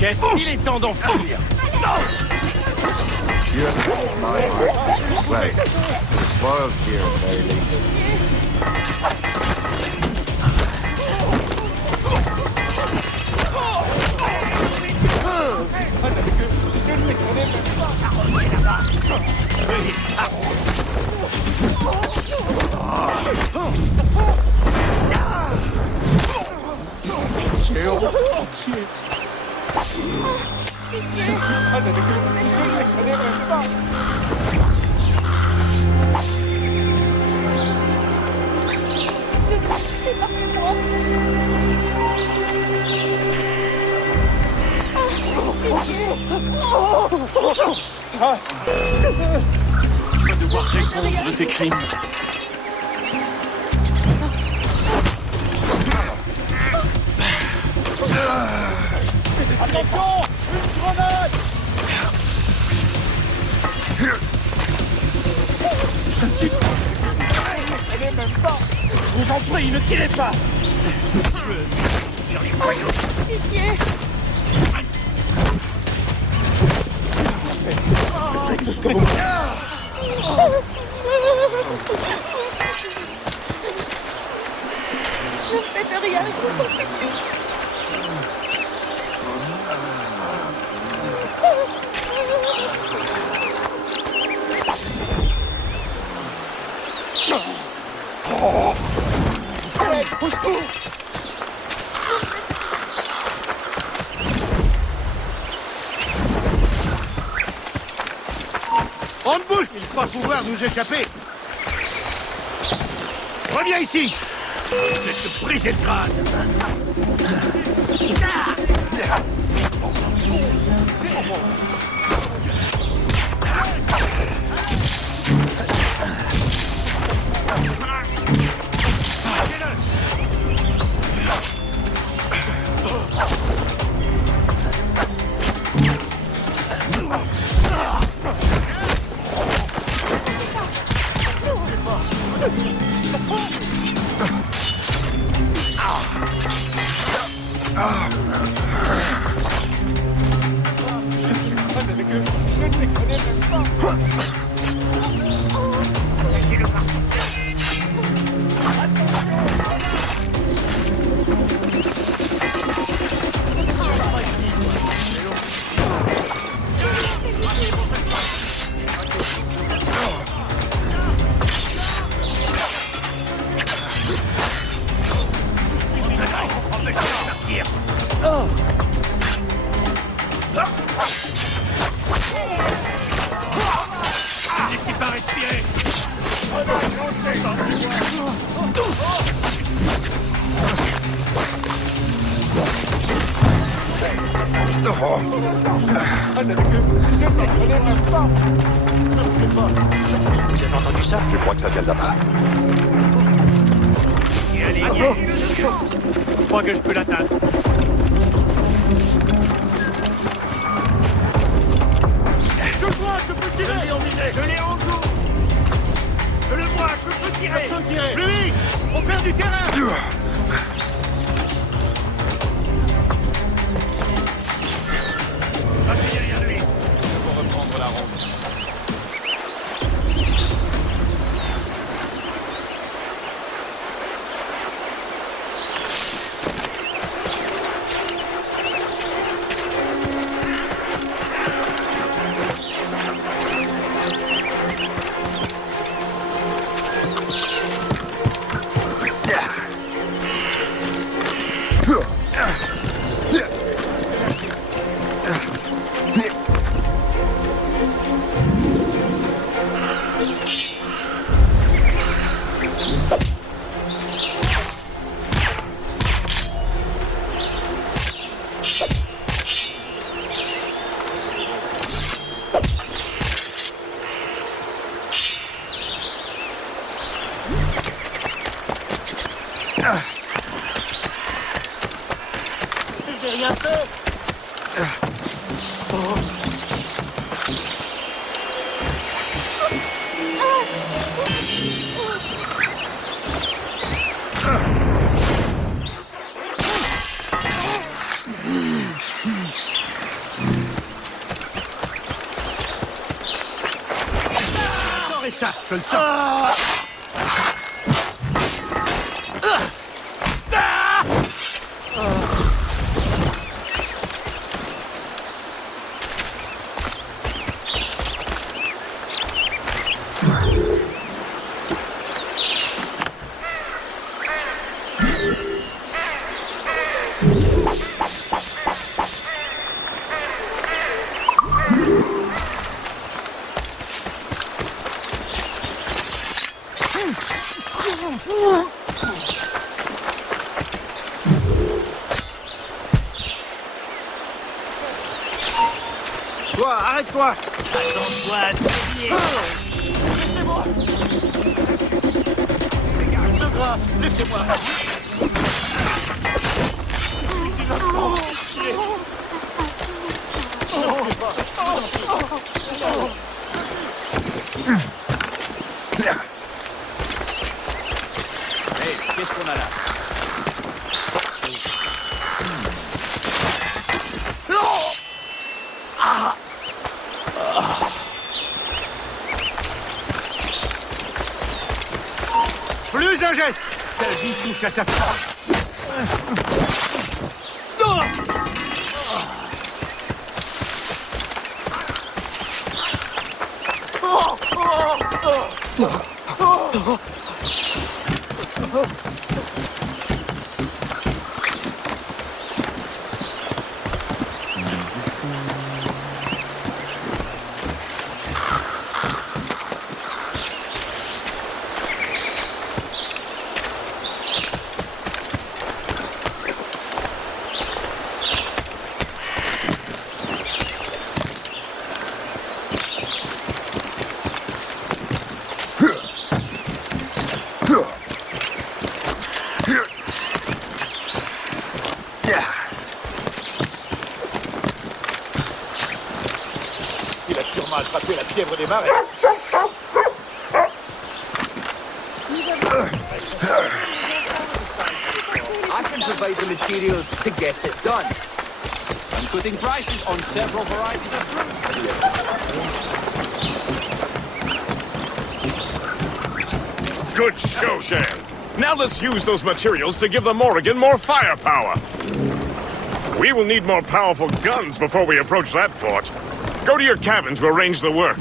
Qu'est-ce qu'il est temps d'en finir? You have touched my heart. Right. The spoils here at the very least. Tu vas devoir répondre de tes crimes. Attention! Une grenade! Je vous en prie, ne tirez pas! Sur les voyous! Pitié! Je ferai tout ce que vous... Ne faites rien, je vous en supplie. On bouge! Il croit pouvoir nous échapper! Reviens ici! Je vais te briser le crâne! Laissez pas respirer! Vous avez entendu ça? Je crois que ça vient de là-bas. Allez, je crois que je peux l'atteindre. Je le vois, je peux tirer! Je l'ai en joue! Je le vois, je peux tirer! Plus vite! On perd du terrain! Passez derrière lui! Je vais reprendre la ronde. J'ai rien fait. ça, je le sens. Toi, arrête-toi! Attends-toi à saigner. Laissez-moi. De grâce, laissez-moi. Hey, qu'est-ce qu'on a là? Plus un geste. Ta vie touche à sa fin. Non. Il a sûrement attrapé la fièvre des marais. I can provide the materials to get it done. I'm putting prices on several varieties of fruit. Good show, Shan. Now let's use those materials to give the Morrigan more firepower. We will need more powerful guns before we approach that fort. Go to your cabin to arrange the work.